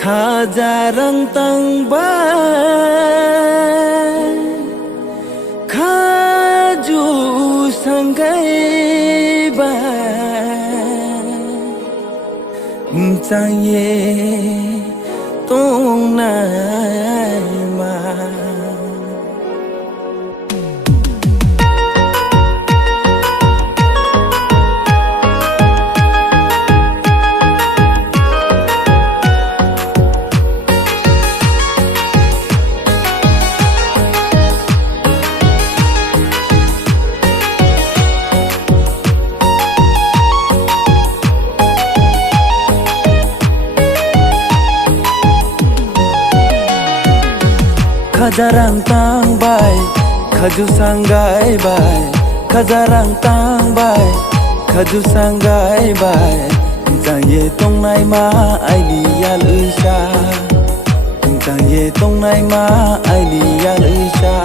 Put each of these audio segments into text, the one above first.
Khajarang tang bai khaju sangai bai chang ye tong nai ma Khajarang tang bai khaju sangai bai Khajarang tang bai khaju sangai bai chang ye tong nai ma ai ni ya lu sha chang ye tong nai ma ai ni ya lu sha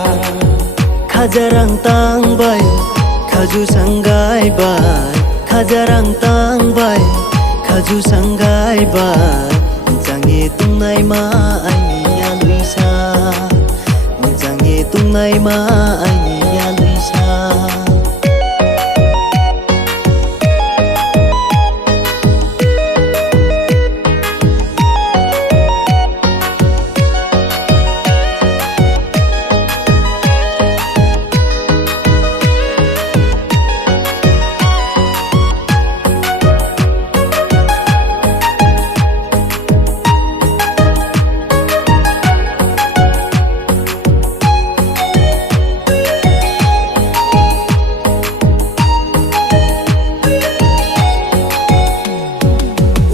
Khajarang tang bai khaju sangai bai Khajarang tang bai khaju sangai bai chang ye tong nai ma ai ni ya lu sha chang ye tong nai ma ai ni ya lu sha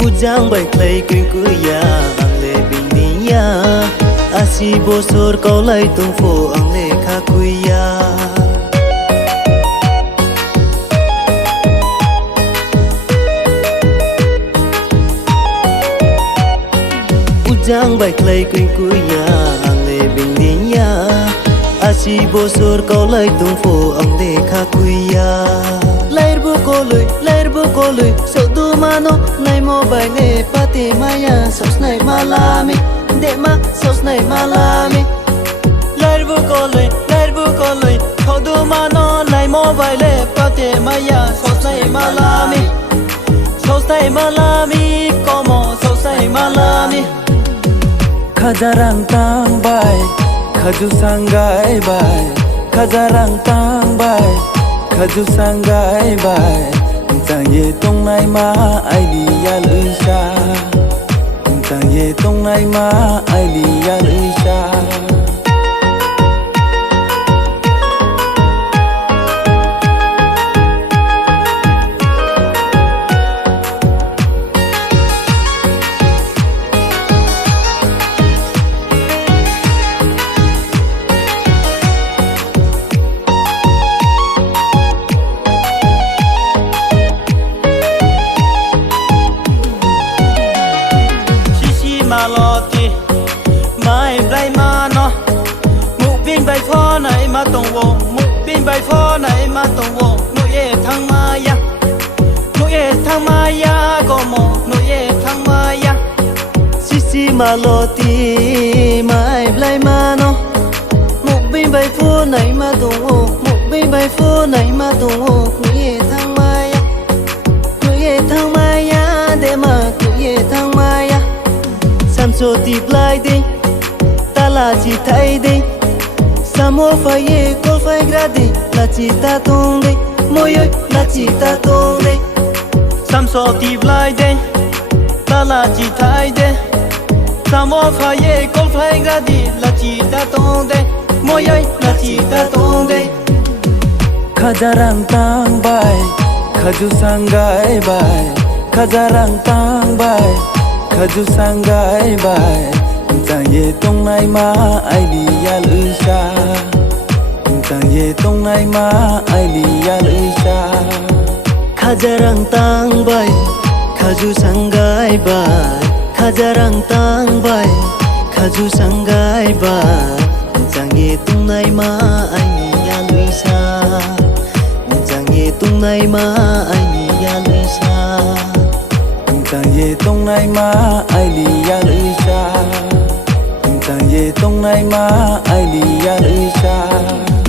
Ujang bai klai kuin kuya ang le biniya asi bosor kau lai tung fo ang le kha kuya Ujang bai klai kuin kuya ang le biniya asi bosor kau lai tung fo ang le kha kuya Lair bu kolui so du mano nai mobile ne pati maya sos nai malami de ma sos nai malami Lair bu kolui so du mano nai mobile pati maya sos nai malami como sos nai malami Khajarang tang bai khaju sangai bai Khajarang tang bai khaju sangai bai chang ye tong nai ma ai ni ya lu sha chang ye tong nai ma ai ni ya lu sha Maloti mai blai mano mu bin bai pho nai ma tong wo mu bin bai pho nai ma tong wo nu ye thang maya ko mo nu ye thang maya sisi maloti mai blai mano mu bin bai pho nai ma tong wo mu bin bai pho nai ma tong wo nu ye thang maya de ma nu ye thang maya Samso ti blai ding ta la chi thai ding Samo fa ye kol fai gradi la chi ta tong ding Moy ơi la chi ta tong ding Samso ti blai ding ta la chi thai ding Samo fa ye kol fai gradi la chi ta tong ding Moy ơi la chi ta tong ding Khajarang tang bai khaju sangai bai Khajarang tang bai khaju sangai bai chang ye tong nai ma ai ni ya lu sha chang ye tong nai ma ai ni ya lu sha Khajarang tang bai khaju sangai bai Khajarang tang bai khaju sangai bai chang ye tung nai ma ai ni ya lu sha chang ye tung nai ma ai ni ya lu sha chang ye tong nai ma ai ni ya lu sha tông này mà ai đi ăn ơi cha